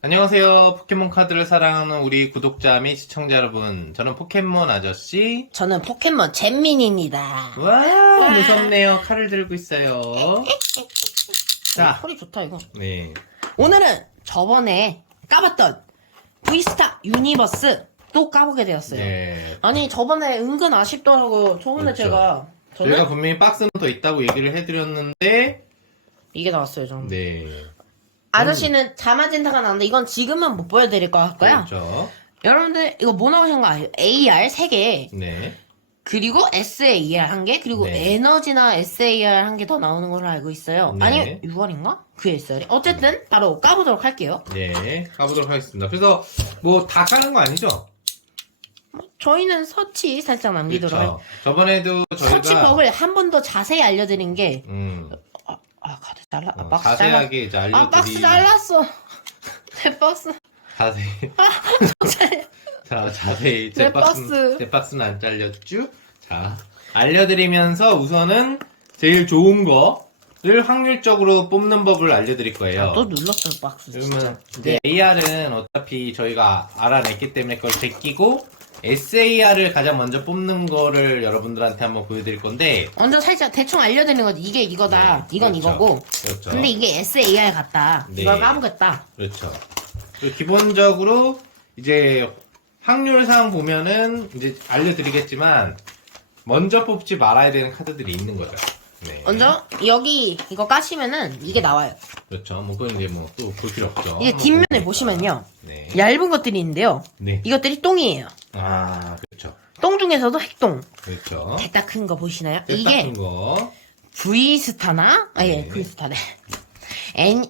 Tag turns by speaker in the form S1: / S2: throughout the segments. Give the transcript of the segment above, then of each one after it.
S1: 안녕하세요. 포켓몬 카드를 사랑하는 우리 구독자 및 시청자 여러분. 저는 포켓몬 아저씨.
S2: 저는 포켓몬 잼민입니다.
S1: 와, 무섭네요. 칼을 들고 있어요. 자,
S2: 소리 좋다 이거.
S1: 네.
S2: 오늘은 저번에 까봤던 브이스타 유니버스 또 까보게 되었어요.
S1: 네.
S2: 아니 저번에 은근 아쉽더라고. 저번에
S1: 그렇죠.
S2: 제가 저는
S1: 저희가 분명히 박스는 더 있다고 얘기를 해드렸는데,
S2: 이게 나왔어요. 저는.
S1: 네.
S2: 아저씨는 자마진타가 나왔는데 이건 지금은 못 보여드릴 것 같고요.
S1: 그렇죠.
S2: 여러분들 이거 뭐 나오신 거 아세요? AR 3개
S1: 네.
S2: 그리고 SAR 1개 그리고
S1: 네.
S2: 에너지나 SAR 1개 더 나오는 걸로 알고 있어요.
S1: 네.
S2: 아니 6월인가? 그 SR이 어쨌든 바로 까보도록 할게요.
S1: 네. 가보도록 하겠습니다. 그래서, 뭐, 다 까는 거 아니죠?
S2: 저희는 서치 살짝 남기도록 할게요.
S1: 그렇죠. 저번에도 저희가.
S2: 서치법을 한 번 더 자세히 알려드린
S1: 음,
S2: 게, 아, 아 카드 잘라, 아,
S1: 어,
S2: 박스 잘라.
S1: 자세하게 이제 알려드리
S2: 아, 박스 잘랐어. 내 박스.
S1: 자세히. 자, 자세히. 제
S2: 내
S1: 박스는,
S2: 박스.
S1: 제 박스는 안 잘렸죠? 자, 알려드리면서 우선은 제일 좋은 거를 확률적으로 뽑는 법을 알려드릴 거예요.
S2: 또 눌렀어, 박스. 진짜.
S1: 그러면 이제 AR은 어차피 저희가 알아냈기 때문에 그걸 제끼고 SAR을 가장 먼저 뽑는 거를 여러분들한테 한번 보여드릴 건데
S2: 먼저 살짝 대충 알려드리는 거지. 이게 이거다.
S1: 네,
S2: 이건
S1: 그렇죠.
S2: 이거고.
S1: 그렇죠.
S2: 근데 이게 SAR 같다.
S1: 네.
S2: 이걸 까보겠다.
S1: 그렇죠. 그리고 기본적으로 이제 확률상 보면은 이제 알려드리겠지만 먼저 뽑지 말아야 되는 카드들이 있는 거죠. 네.
S2: 먼저 여기 이거 까시면은 이게 나와요.
S1: 그렇죠. 뭐 그건 이제 뭐 또 볼 필요 없죠.
S2: 이게 뒷면에
S1: 보니까.
S2: 보시면요.
S1: 네.
S2: 얇은 것들이 있는데요.
S1: 네.
S2: 이것들이 똥이에요.
S1: 아 그렇죠.
S2: 똥 중에서도 핵똥.
S1: 그렇죠.
S2: 대딱 큰거 보이시나요?
S1: 이게 큰 거.
S2: V스타나? 아, 예,
S1: 네.
S2: V스타네. N,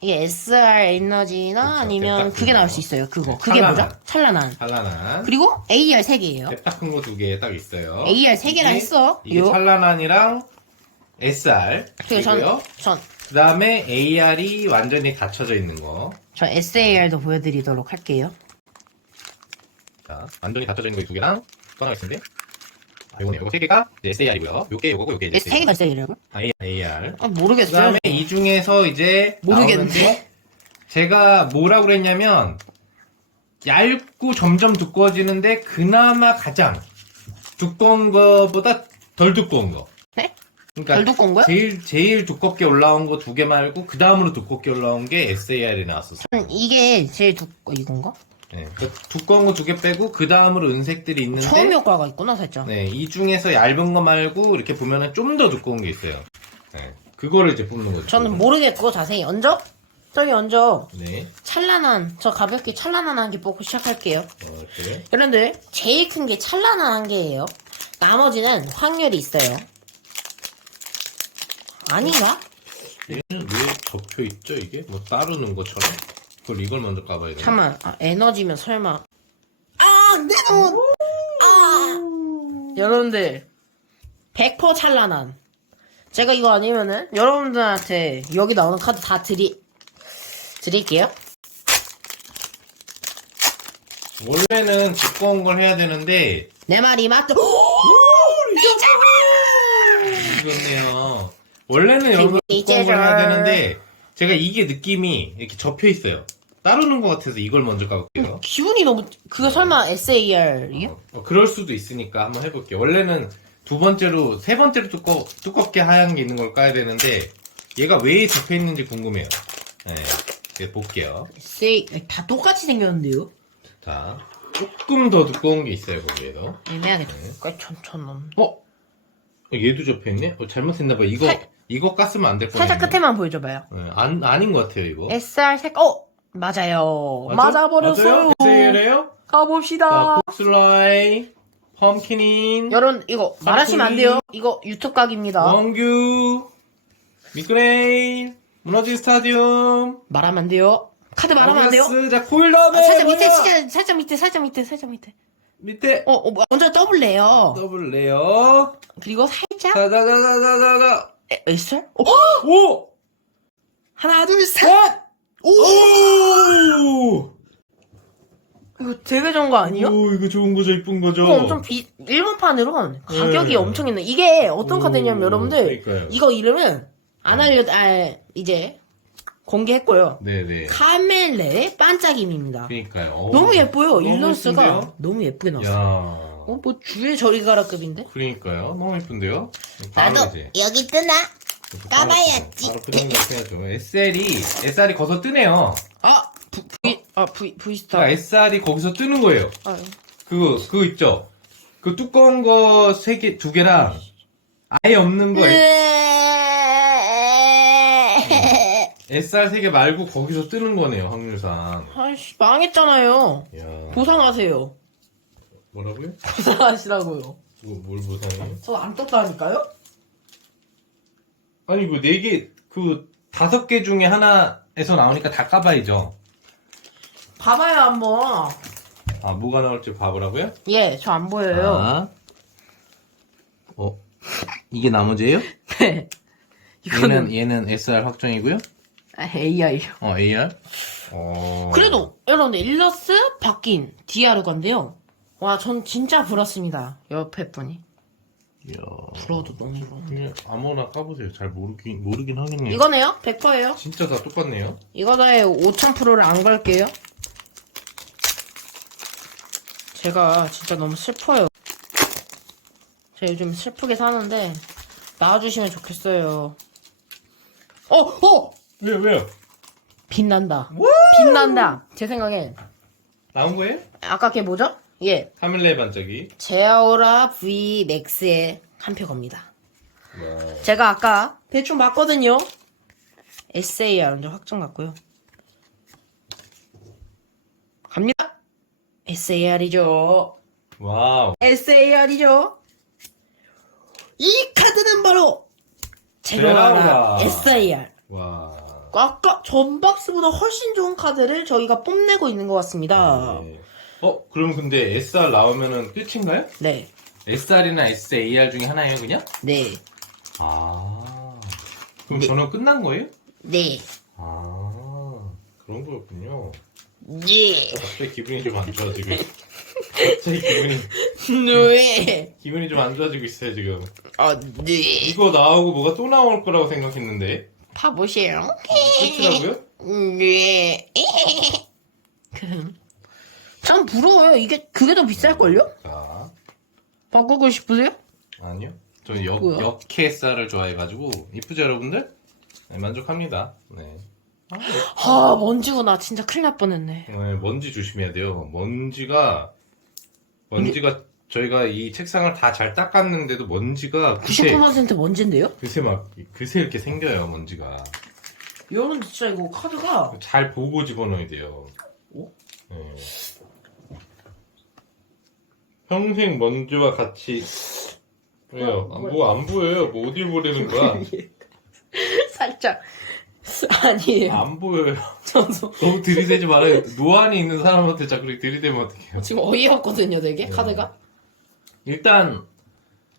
S2: 이게 SR 에너지나
S1: 그쵸,
S2: 아니면
S1: 딱
S2: 그게. 나올 수 있어요. 그거.
S1: 네,
S2: 그게
S1: 찬란한.
S2: 뭐죠? 찬란한.
S1: 찬란한.
S2: 그리고 AR 3개예요.
S1: 딱큰 거 두 개 딱 있어요.
S2: AR 3개라
S1: 이게-
S2: 했어.
S1: 이게
S2: 요.
S1: 찬란한이랑 SR.
S2: 그리고 전. 전,
S1: 그 다음에 AR이 완전히 닫혀져 있는 거.
S2: 저 SAR도 보여드리도록 할게요.
S1: 자, 완전히 닫혀져 있는 거두 개랑 또 하나 있는데. 아, 요거네요. 요거 세 개가 이제 SAR이고요. 요게 요거고 요게 이제
S2: 3개가 SAR이라고?
S1: 아, AR.
S2: 아,
S1: 그
S2: 모르겠어요.
S1: 다음에 이 중에서 이제
S2: 모르겠는데?
S1: 나오는데 제가 뭐라고 그랬냐면 얇고 점점 두꺼워지는데 그나마 가장 두꺼운 거보다 덜 두꺼운 거.
S2: 네?
S1: 그러니까
S2: 덜 두꺼운 거요?
S1: 제일 제일 두껍게 올라온 거 두 개 말고 그 다음으로 두껍게 올라온 게 SAR이 나왔었어.
S2: 음, 이게 제일 두꺼, 이건가?
S1: 네, 그 두꺼운 거 두 개 빼고 그 다음으로 은색들이 있는데
S2: 처음 효과가 있구나, 살짝.
S1: 네, 이 중에서 얇은 거 말고 이렇게 보면은 좀 더 두꺼운 게 있어요. 네, 그거를 이제 뽑는 거죠.
S2: 저는 모르겠고, 자세히 얹어? 저기 얹어.
S1: 네,
S2: 찬란한, 저 가볍게 찬란한 한 개 뽑고 시작할게요.
S1: 어, 이렇게.
S2: 여러분들 제일 큰 게 찬란한 한 개예요. 나머지는 확률이 있어요. 아닌가?
S1: 얘는 왜 접혀 있죠 이게? 뭐 따르는 것처럼? 그걸 이걸 먼저 까봐야 되나?
S2: 잠깐만 아, 에너지면 설마 아내 눈! 아 여러분들 100% 찬란한 제가 이거 아니면은 여러분들한테 여기 나오는 카드 다 드리 드릴게요
S1: 원래는 두꺼운 걸 해야 되는데
S2: 내 말이 맞죠?
S1: 이거네요. 원래는 여러분 두꺼운 걸 해야. 되는데 제가 이게 느낌이 이렇게 접혀 있어요. 따르는 것 같아서 이걸 먼저 까볼게요.
S2: 기분이 너무 그거 설마 SAR이요?
S1: 어, 그럴 수도 있으니까 한번 해볼게요. 원래는 두 번째로, 세 번째로 두꺼, 두껍게 하얀 게 있는 걸 까야 되는데, 얘가 왜 접혀 있는지 궁금해요. 네, 이제 볼게요.
S2: SA 다 똑같이 생겼는데요?
S1: 자, 조금 더 두꺼운 게 있어요, 거기에도.
S2: 애매하겠다
S1: 네.
S2: 그러니까 천천원
S1: 어? 얘도 접혀 있네? 어, 잘못했나봐. 이거,
S2: 살-
S1: 이거 깠으면 안될 뻔했네.
S2: 살짝 끝에만 보여줘봐요
S1: 네, 안, 아닌 것 같아요, 이거.
S2: SR 색, 어! 맞아요. 맞아 버렸어요.
S1: SAL에요?
S2: 가봅시다.
S1: 자, 폭슬라이, 펌킨인,
S2: 여러분, 이거 말하시면 안 돼요. 이거 유튜브 각입니다.
S1: 원규, 미그레인, 무너진 스타디움,
S2: 말하면 안 돼요. 카드 말하면 안 돼요.
S1: 마이너스, 자, 코일 다음에
S2: 아, 살짝 밑에, 진짜, 살짝 밑에, 살짝 밑에, 살짝 밑에.
S1: 밑에
S2: 어, 어, 먼저 더블래요.
S1: 더블 레어.
S2: 그리고 살짝,
S1: 자자자자자자.
S2: 에, SR? 어?
S1: 오!
S2: 하나, 둘, 셋! 오!
S1: 오!
S2: 이거 되게 좋은 거 아니에요?
S1: 오, 이거 좋은 거죠, 이쁜 거죠.
S2: 이거 엄청 비, 일본판으로는 가격이
S1: 네.
S2: 엄청 있는. 이게 어떤
S1: 오,
S2: 카드냐면 여러분들,
S1: 그러니까요.
S2: 이거 이름은 안 알려, 아, 이제, 공개했고요.
S1: 네네.
S2: 카멜레 반짝임입니다.
S1: 그러니까요.
S2: 너무 예뻐요. 일러스가
S1: 예쁜데요?
S2: 너무 예쁘게 나왔어요.
S1: 야.
S2: 어, 뭐 주에 저리 가라급인데?
S1: 그러니까요. 너무 예쁜데요. 바로
S3: 나도
S1: 이제
S3: 여기 뜨나?
S1: 이렇게
S3: 까봐야지.
S1: 바로 끄는 거 해야죠. SL이 SR이 거기서 뜨네요.
S2: 아, V, v, 아, V, V스타.
S1: 그러니까 SR이 거기서 뜨는 거예요.
S2: 아,
S1: 그거 그거 있죠. 그 두꺼운 거 세 개 두 개랑 아예 없는 거 SR 세 개 말고 거기서 뜨는 거네요. 확률상.
S2: 아이씨, 망했잖아요.
S1: 야.
S2: 보상하세요.
S1: 뭐라고요?
S2: 보상하시라고요.
S1: 뭐, 뭘 보상해요?
S2: 저안 떴다니까요?
S1: 아니 그네개 그 다섯 개 중에 하나에서 나오니까 다 까봐야죠.
S2: 봐봐요, 한번.
S1: 아 뭐가 나올지 봐보라고요?
S2: 예, 저 안 보여요.
S1: 아. 어 이게 나머지예요?
S2: 네. 이거는
S1: 얘는 얘는 SR 확정이고요.
S2: 아, AI요.
S1: 어 AR. 어.
S2: 그래도 여러분들 일러스 바뀐 디아루가인데요. 와, 전 진짜 부럽습니다. 옆에 분이.
S1: 이야.
S2: 부러워도 너무 부러워.
S1: 그냥 아무나 까보세요. 잘 모르긴 모르긴 하겠네요.
S2: 이거네요? 100%예요.
S1: 진짜 다 똑같네요.
S2: 이거다에 5000%를 안 걸게요. 제가 진짜 너무 슬퍼요. 제가 요즘 슬프게 사는데 나와주시면 좋겠어요. 어! 어!
S1: 왜요 왜요?
S2: 빛난다. 빛난다. 제 생각엔
S1: 나온 거예요?
S2: 아까 걔 뭐죠? 예.
S1: 카멜레 반짝이.
S2: 제아오라 V 맥스의 한 표 겁니다.
S1: 와.
S2: 제가 아까 대충 봤거든요. SAR 먼저 확정 같고요. 갑니다. SAR이죠.
S1: 와우.
S2: SAR이죠. 이 카드는 바로. 제로라 SAR.
S1: 와.
S2: 아까 전 박스보다 훨씬 좋은 카드를 저희가 뽐내고 있는 것 같습니다.
S1: 네. 어 그럼 근데 SR 나오면은 끝인가요?
S2: 네.
S1: SR이나 SAR 중에 하나예요 그냥?
S2: 네.
S1: 아. 그럼
S2: 네.
S1: 저는 끝난 거예요?
S2: 네.
S1: 아. 그런 거였군요.
S2: 네.
S1: 갑자기 기분이 좀 안 좋아지고. 있- 갑자기 기분이
S2: 네.
S1: 기분이 좀 안 좋아지고 있어요 지금.
S2: 아, 네.
S1: 이거 나오고 뭐가 또 나올 거라고 생각했는데
S2: 봐보세요.
S1: 끝이라고요?
S2: 네. 참 부러워요. 이게 그게 더 비쌀걸요?
S1: 자
S2: 바꾸고 싶으세요?
S1: 아니요. 저는 역
S2: 뭐야?
S1: 역해 쌀을 좋아해가지고 이쁘죠 여러분들? 네, 만족합니다. 네.
S2: 아 먼지구나. 진짜 큰일 날 뻔했네.
S1: 네, 먼지 조심해야 돼요. 먼지가 먼지가 저희가 이 책상을 다 잘 닦았는데도 먼지가 그새
S2: 99% 먼지인데요?
S1: 그새 막 그새 이렇게 생겨요 먼지가.
S2: 여러분 진짜 이거 카드가
S1: 잘 보고 집어넣어야 돼요.
S2: 오?
S1: 네. 평생 먼지와 같이 왜요?
S2: 뭐,
S1: 뭐안 보여요? 뭐 어딜 보려는 거야?
S2: 살짝 아니에요.
S1: 안 보여요.
S2: 저도
S1: 너무 들이대지 말아요. 노안이 있는 사람한테 자꾸 그렇게 들이대면 어떡해요.
S2: 지금 어이없거든요, 되게
S1: 네.
S2: 카드가.
S1: 일단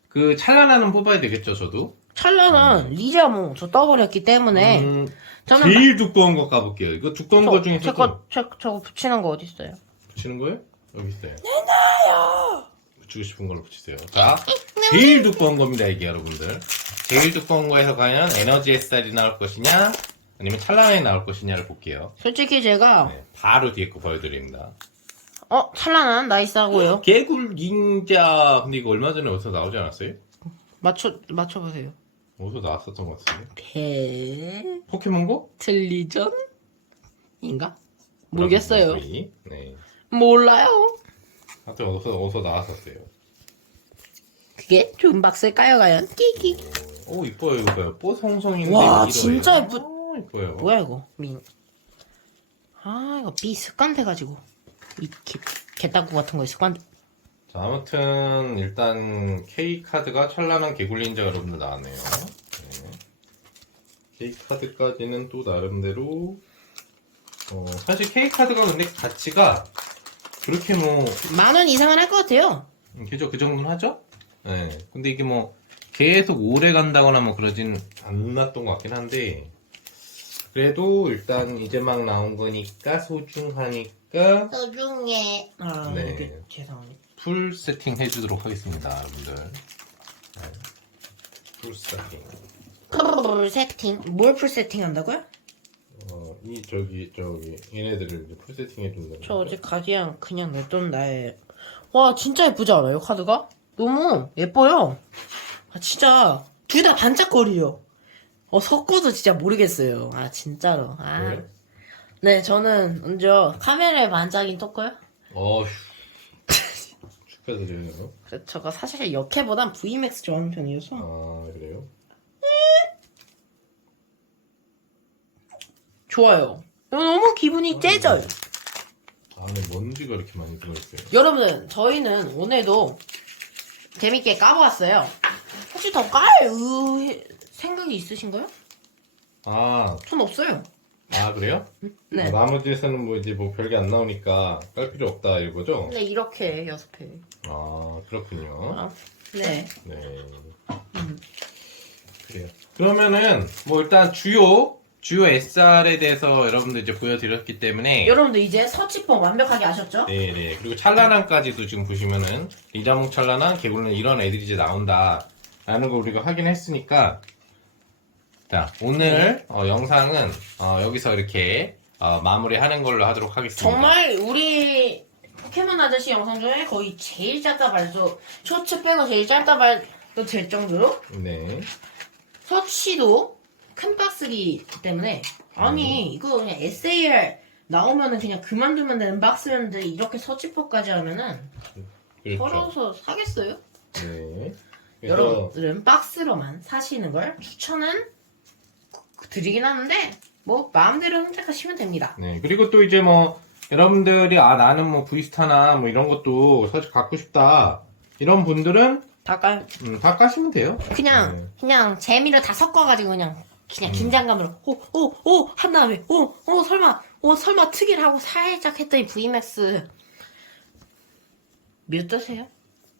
S1: 그 찬란하는 뽑아야 되겠죠, 저도.
S2: 찰나는 리자모 저 떠버렸기 때문에
S1: 음,
S2: 저는
S1: 제일 두꺼운 거 까볼게요. 이거 두꺼운 거 중에서
S2: 제거 제, 저거 붙이는 거 어디 있어요?
S1: 붙이는 거예요? 여기 있어요. 내놔요. 붙이고 싶은 걸로 붙이세요. 자, 제일 두꺼운 겁니다, 이게 여러분들. 제일 두꺼운 거에서 과연 에너지 햇살이 나올 것이냐, 아니면 찰랑이 나올 것이냐를 볼게요.
S2: 솔직히 제가
S1: 네, 바로 뒤에 거 보여드립니다.
S2: 어 찰나는 나이스하고요.
S1: 개굴 닌자. 근데 이거 얼마 전에 어디서 나오지 않았어요?
S2: 맞춰 맞춰보세요.
S1: 어디서 나왔었던 것 같은데.
S2: 배
S1: 포켓몬고?
S2: 틀리전 인가? 모르겠어요.
S1: 네.
S2: 몰라요.
S1: 하여튼 어디서, 어디서 나왔었어요.
S2: 그게 박스일까요, 과연? 끼끼.
S1: 오, 이뻐요, 이거 봐요. 뽀송송인데.
S2: 와. 진짜 예쁘-
S1: 오, 이뻐요.
S2: 뭐야 이거? 민. 아 이거 비 습관 돼 가지고 이 개, 개따구 같은 거에 습관.
S1: 자, 아무튼, 일단, K카드가 찬란한 개굴린자 여러분들 나왔네요. 네. K카드까지는 또 나름대로, 어, 사실 K카드가 근데 가치가 그렇게 뭐,
S2: 만 원 이상은 할 것 같아요.
S1: 음, 그죠? 그 정도는 하죠? 네. 근데 이게 뭐, 계속 오래 간다거나 뭐 그러진 않았던 것 같긴 한데, 그래도 일단 이제 막 나온 거니까 소중하니까
S3: 소중해.
S2: 아
S1: 네.
S2: 이게 죄송합니다.
S1: 풀 세팅 해주도록 하겠습니다, 여러분들. 네. 풀 세팅.
S2: 풀 세팅. 뭘 풀 세팅 한다고요?
S1: 어, 이 저기 저기 얘네들을 이제 풀 세팅 해준다는
S2: 저 어제 가디안 그냥 냈던 나의 와 진짜 예쁘지 않아요 카드가? 너무 예뻐요 아 진짜 둘 다 반짝거리죠 어 섞어도 진짜 모르겠어요 아 진짜로 아.
S1: 왜요?
S2: 네 저는 먼저 카메라에 반짝인 떴고요
S1: 어 축하드려요.
S2: 그래서 저가 사실 역해보단 VMAX 좋아하는 편이어서
S1: 아 그래요?
S2: 좋아요 너무 기분이 째져요
S1: 안에 먼지가 이렇게 많이 들어있어요.
S2: 여러분 저희는 오늘도 재밌게 까보았어요 혹시 더 깔 의... 생각이 있으신가요?
S1: 아,
S2: 전 없어요
S1: 아 그래요?
S2: 네.
S1: 뭐 나머지에서는 뭐 이제 뭐 별게 안 나오니까 깔 필요 없다 이거죠?
S2: 근데 이렇게 여섯 개.
S1: 아 그렇군요.
S2: 아, 네.
S1: 네.
S2: 음.
S1: 그래요. 그러면은 뭐 일단 주요 주요 SR에 대해서 여러분들 이제 보여드렸기 때문에
S2: 여러분들 이제 서치법 완벽하게 아셨죠?
S1: 네네 그리고 찰나난까지도 지금 보시면은 리자몽 찰나난 개굴는 이런 애들이 이제 나온다 라는 거 우리가 확인했으니까 자 오늘 어, 영상은 어, 여기서 이렇게 어, 마무리하는 걸로 하도록 하겠습니다.
S2: 정말 우리 포켓몬 아저씨 영상 중에 거의 제일 짧다 말도 쇼츠 빼고 제일 짧다 말도 될 정도로
S1: 네.
S2: 서치도 큰 박스기 때문에 아니 이거 그냥 SAR 나오면은 그냥 그만두면 되는 박스였는데 이렇게 서치법까지 하면은. 서러워서 사겠어요?
S1: 네. 그래서
S2: 여러분들은 박스로만 사시는 걸 추천은 드리긴 하는데 뭐 마음대로 선택하시면 됩니다.
S1: 네 그리고 또 이제 뭐 여러분들이 아 나는 뭐 브이스타나 뭐 이런 것도 사실 갖고 싶다 이런 분들은
S2: 다 깔.
S1: 음, 다 까시면 돼요.
S2: 그냥
S1: 네.
S2: 그냥 재미로 다 섞어가지고 그냥 그냥
S1: 음.
S2: 긴장감으로 오 오 오 한 다음에 오 오 설마 오 설마 특이를 하고 살짝 했더니 VMAX 몇 뜨세요?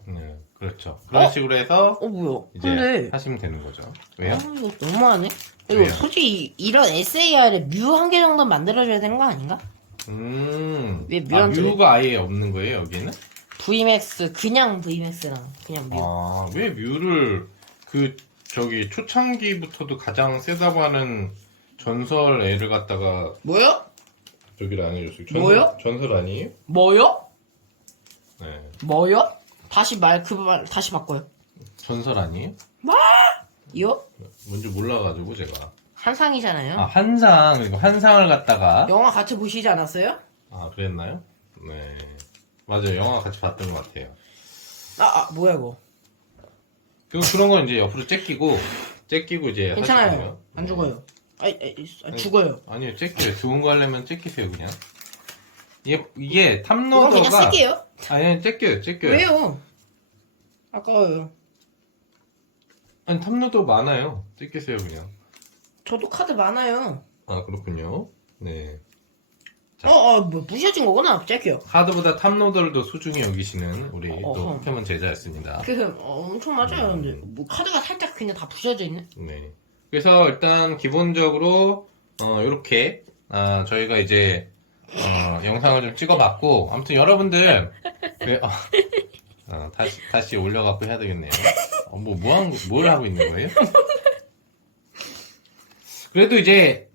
S1: 네, 그렇죠. 그런
S2: 어?
S1: 식으로 해서
S2: 어 뭐야?
S1: 이제
S2: 근데
S1: 하시면 되는 거죠. 왜요?
S2: 아, 이거 너무하네. 이거
S1: 왜요?
S2: 솔직히 이런 SAR에 뮤 한 개 정도 만들어줘야 되는 거 아닌가?
S1: 음,
S2: 왜
S1: 아,
S2: 뮤한테
S1: 뮤가 아예 없는 거예요 여기는?
S2: VMAX 그냥 VMAX랑 그냥 뮤.
S1: 아, 왜 뮤를 그 저기 초창기부터도 가장 세다고 하는 전설 애를 갖다가
S2: 뭐요?
S1: 저기를 안 해줬어요. 전설,
S2: 뭐요?
S1: 전설 아니에요?
S2: 뭐요?
S1: 네,
S2: 뭐요? 다시 말 그 말 다시 바꿔요.
S1: 전설 아니에요?
S2: 이요?
S1: 뭔지 몰라가지고 제가
S2: 한상이잖아요.
S1: 아 한상 그리고 한상을 갖다가
S2: 영화 같이 보시지 않았어요?
S1: 아 그랬나요? 네 맞아요 영화 같이 봤던 것 같아요.
S2: 아, 아 뭐야 이거?
S1: 그 그런 건 이제 옆으로 째끼고 째끼고 이제
S2: 괜찮아요. 안
S1: 네.
S2: 죽어요. 아이, 아이, 아,
S1: 아니,
S2: 죽어요.
S1: 아니요 째끼요. 좋은 거 하려면 째끼세요 그냥. 이게 이게
S2: 그냥
S1: 탑로더가
S2: 쓸게요.
S1: 아니 째껴요 째껴요.
S2: 왜요? 아까워요.
S1: 아니 탑로더 많아요. 째끼세요 그냥.
S2: 저도 카드 많아요.
S1: 아 그렇군요. 네. 자.
S2: 어, 어, 뭐 부셔진 거구나.
S1: 카드보다 탑로더를 더 소중히 여기시는 우리 또
S2: 어허.
S1: 포켓몬 제자였습니다.
S2: 그 어, 엄청 맞아요. 근데 뭐 카드가 살짝 그냥 다 부셔져 있네.
S1: 네. 그래서 일단 기본적으로 어 이렇게 아, 저희가 이제 어, 영상을 좀 찍어봤고 아무튼 여러분들 그, 어, 어, 다시 다시 올려갖고 해야 되겠네요. 어, 뭐뭐뭘 하고 있는 거예요? 그래도 이제 시-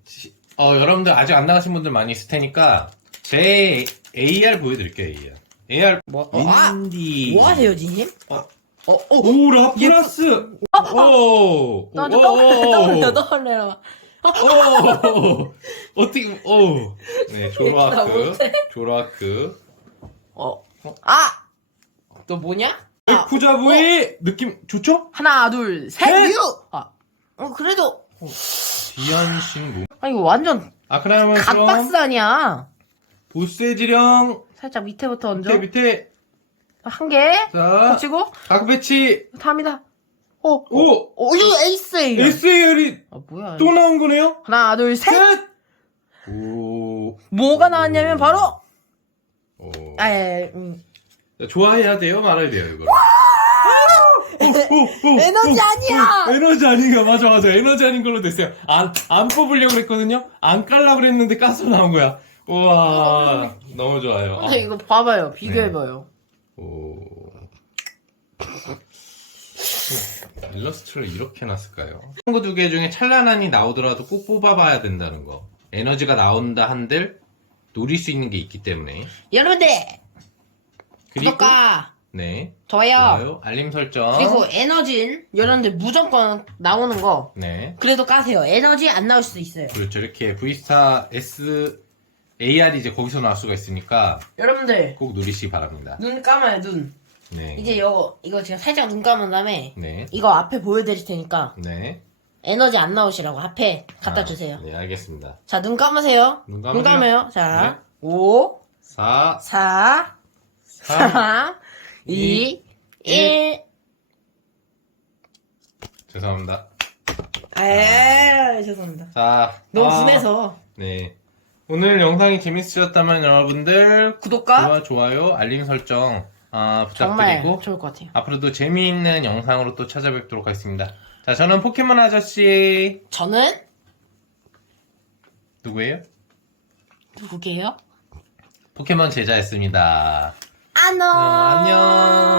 S1: 어, 여러분들 아직 안 나가신 분들 많이 있을 테니까 제 AR 보여드릴게요. AR. AR
S2: 뭐, 어, 아,
S1: 인디.
S2: 뭐 하세요, 지님? 어, 어, 어.
S1: 오 라플라스. 오.
S2: 나도
S1: 오,
S2: 떠올려,
S1: 오.
S2: 떠올려, 떠올려.
S1: 오, 어떻게, 오. 네,
S2: 나. 못해.
S1: 조로아크.
S2: 어, 아! 너 뭐냐? 아,
S1: 쿠자부의 느낌 좋죠?
S2: 하나, 둘, 셋! 유! 아, 어, 그래도.
S1: 디안신구.
S2: 아, 이거 완전
S1: 아, 그러면
S2: 갓박스 아니야.
S1: 보스의 지령.
S2: 살짝 밑에부터 얹어.
S1: 밑에, 밑에.
S2: 한 개.
S1: 자,
S2: 붙이고,
S1: 가구 배치.
S2: 다음이다. 어, 어,
S1: 오!
S2: 어, 이거 에이스예요.
S1: SAR이
S2: 아, 뭐야.
S1: 또 나온 거네요?
S2: 하나, 둘, 셋!
S1: 셋! 오.
S2: 뭐가 나왔냐면 바로,
S1: 오.
S2: 아, 예, 음.
S1: 좋아해야 돼요? 말아야 돼요, 이거?
S2: 에너지 아니야!
S1: 에너지 아닌가? 맞아 맞아. 에너지 아닌 걸로 됐어요. 안, 안 뽑으려고 그랬거든요? 안 깔라고 그랬는데 까서 나온 거야. 우와. 너무 좋아요.
S2: 근데 이거 봐봐요. 비교해봐요.
S1: 오. 일러스트를 이렇게 해놨을까요? 친구 두 개 중에 찬란한이 나오더라도 꼭 뽑아봐야 된다는 거. 에너지가 나온다 한들 노릴 수 있는 게 있기 때문에.
S2: 여러분들!
S1: 그리고
S2: 구독과
S1: 네
S2: 좋아요,
S1: 좋아요 알림 설정
S2: 그리고 에너진 여러분들 무조건 나오는 거
S1: 네
S2: 그래도 까세요. 에너지 안 나올 수도 있어요.
S1: 그렇죠 이렇게 V스타 S AR이 이제 거기서 나올 수가 있으니까
S2: 여러분들
S1: 꼭 누리시기 바랍니다.
S2: 눈 감아요 눈.
S1: 네.
S2: 이제 이거 이거 제가 살짝 눈 감은 다음에
S1: 네.
S2: 이거 앞에 보여드릴 테니까
S1: 네.
S2: 에너지 안 나오시라고 앞에 갖다
S1: 아,
S2: 주세요.
S1: 네, 알겠습니다.
S2: 자, 눈 감으세요.
S1: 눈.
S2: 감아요. 자, 5,
S1: 4,
S2: 4,
S1: 3,
S2: 3, 2, 1.
S1: 죄송합니다.
S2: 아, 죄송합니다.
S1: 자,
S2: 너무
S1: 아,
S2: 분해서.
S1: 네. 오늘 영상이 재밌으셨다면 여러분들
S2: 구독과
S1: 구독과 좋아요, 알림 설정 아,
S2: 정말
S1: 부탁드리고
S2: 좋을 것 같아요.
S1: 앞으로도 재미있는 영상으로 또 찾아뵙도록 하겠습니다. 자, 저는 포켓몬 아저씨
S2: 저는
S1: 누구예요?
S2: 누구게요?
S1: 포켓몬 제자였습니다.
S2: 안녕.
S1: 어, 안녕.